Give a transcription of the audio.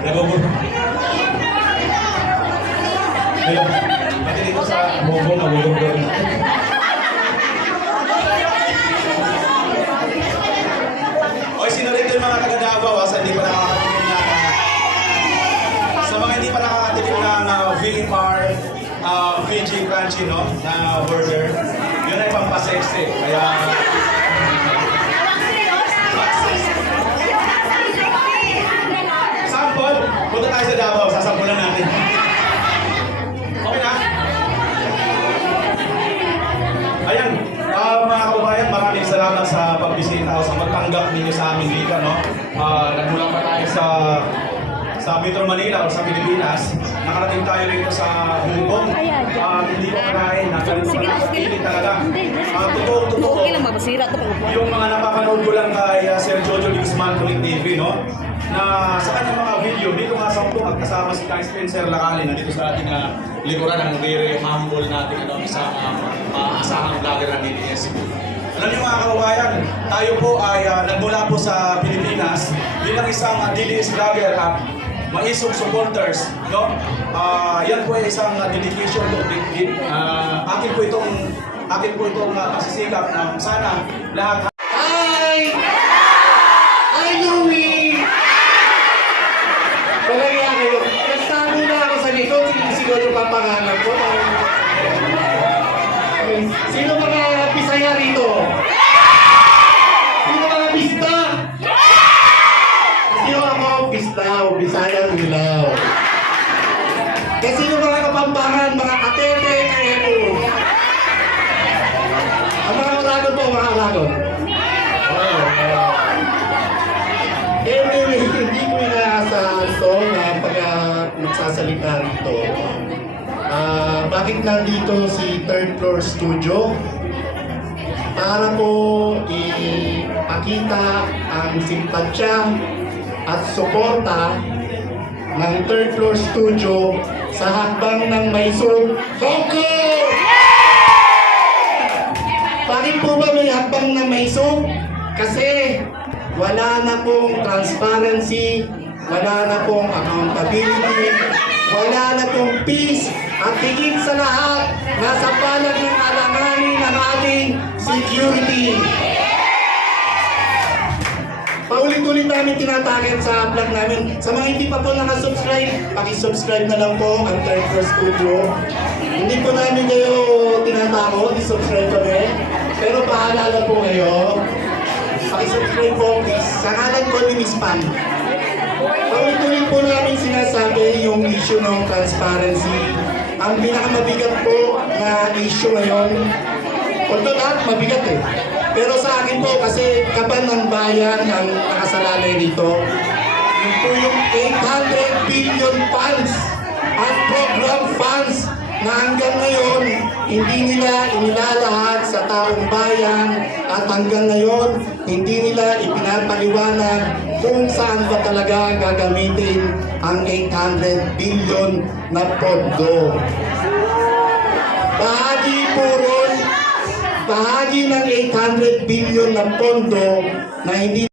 Nagugol. Hello. Pati dito sa Bobo, nagugol. Oy, sino rin yung mga taga-Davao sa hindi pa nakakatikim na sa mga hindi pa nakakatikim na VMR VG Crunchy, no? Na burger. Yun ay pampasexy. Kaya sample, punta tayo sa Davao, sasampulan natin. Okay na? Ayan, mga kababayan, maraming salamat sa pagbisita o sa pagtanggap ninyo sa aming liga, no? Nagmula pa tayo sa Metro Manila o sa Pilipinas. Nakarating tayo rito sa Hong Kong. Hindi ko kanain, nakapili talaga. Totoo. Yung mga napapanood ko lang kay Sir Jojo Guzman Kulit TV, no? Na sa kanyang mga video, dito nga sa Hong Kong at kasama si Kang Spencer Lacali na dito sa ating likuran ng very humble natin isang asahang vlogger ng DDS. Alam niyo mga kababayan, tayo po ay nagmula po sa Pilipinas bilang isang DDS vlogger at maisong supporters, no? Yan po ay isang dedication to akin po itong pasisikap na sana lahat. Hi! Hi, Louie! Palagyan kayo. Nagsabi na ako sa dito, sinisigaw yung papangalan ko. Sino mga Bisaya rito? Sino mga Bista? Sino ako? Bista o Bisaya Nilaw. Kasi sino mga Kapampangan, mga Katete, Kaepo. Ang mga Aragon po, mga Aragon. Anyway, hindi ko inaasahan ito na pagka magsasalita rito. Bakit nandito si Third Floor Studio? Para po ipakita ang simpatsya at suporta ng Third Floor Studio sa hakbang ng Maisog Hong Kong! Bakit po ba may hakbang ng Maisog? Kasi wala na pong transparency, wala na pong accountability, wala na pong peace, at higit sa lahat, nasa palad ng alanganin ng ating security. Paulit-ulit namin tinatarget sa vlog namin. Sa mga hindi pa po nakasubscribe, pakisubscribe na lang po ang Third Floor Studio. Hindi po namin kayo tinatako, isubscribe kami. Pero paalala po kayo, pakisubscribe po please. Sa kanan ko ni Miss Pan. Paulit-ulit po namin sinasabi yung issue ng transparency. Ang pinakamabigat po na issue ngayon, although lahat mabigat pero sa akin po kasi kaban ng bayan ang nakasalalay dito. Yun po yung 800 billion funds at program funds na hanggang ngayon hindi nila inilalahat sa taong bayan at hanggang ngayon hindi nila ipinapaliwanag kung saan ba talaga gagamitin ang 800 billion na pondo. Bahagi ng 800 billion na pondo na hindi